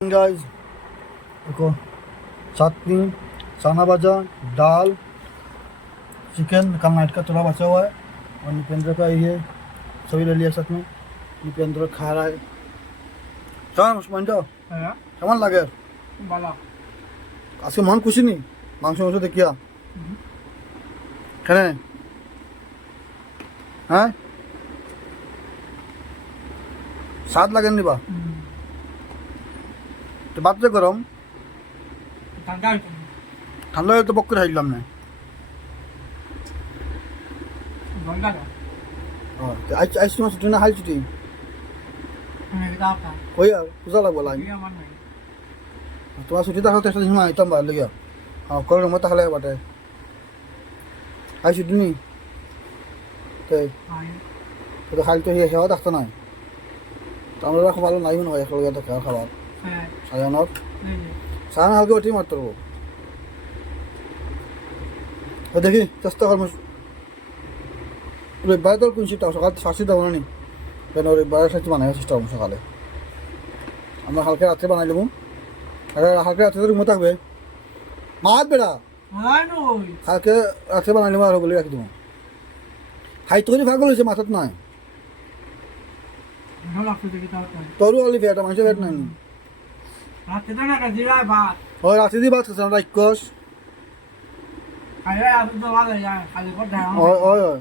Guys देखो चटनी चना भाजा दाल chicken कल नाइट का थोड़ा बचा हुआ है और निपेंद्र का ये सभी ले लिया साथ में। निपेंद्र खा रहा है। কেমন মাংস কেমন লাগে? ভালো। আজকে মন খুশি নি মাংস মাংস দেখিয়া কেন? হ্যাঁ স্বাদ লাগেন নি বা তো বাচ্চা গরম ঠান্ডা হইছে। ঠান্ডা হলে তো পক্ষে খাইলাম না। গঙ্গা দাও। আইস তোমার ছুটি না হাই ছুটি আমি দাওটা। কই আর পূজা লাগবো লাগে এই আমার নাই। তোমার ছুটি থাকলে তো একটা দিন আইতাম ভালো লাগিয়া করে মতো তাহলে বাটে আই ছুটি নি তাই আই তো খালি তো হেওয়া থাকতো নাই তো আমরা ভালো নাই মনে হয় একলগে তো খাবার হ্যাঁ সাজানোর এই যে সাজানো হালকা ওটি মারতে পারবো। দেখি চেষ্টা করবো রবিবার তো কোন শীত সকাল শাসি দেবো না নি কেন রবিবারের সাথে বানাই চেষ্টা করবো সকালে আমরা হালকা রাত্রে বানাই দেবো আর হালকা রাত্রে তো রুমো থাকবে মাত বেড়া হয় নই। কালকে রাত্রে বানাই দেবো আর বলে রাখি দেবো হাই তো পাগল হয়েছে মাথাত নাই ভালো লাগছে দেখি দাওটা। তোরও অলি ফেট মানুষের ফেট নাই রাতে তো না জিরা ভাত। ওই রাত্রে দিয়ে বাদ খাচ্ছে রাক্ষস খাইলে আসলে তো ভালো যায় খালি পর দাও। ওই ওই ওই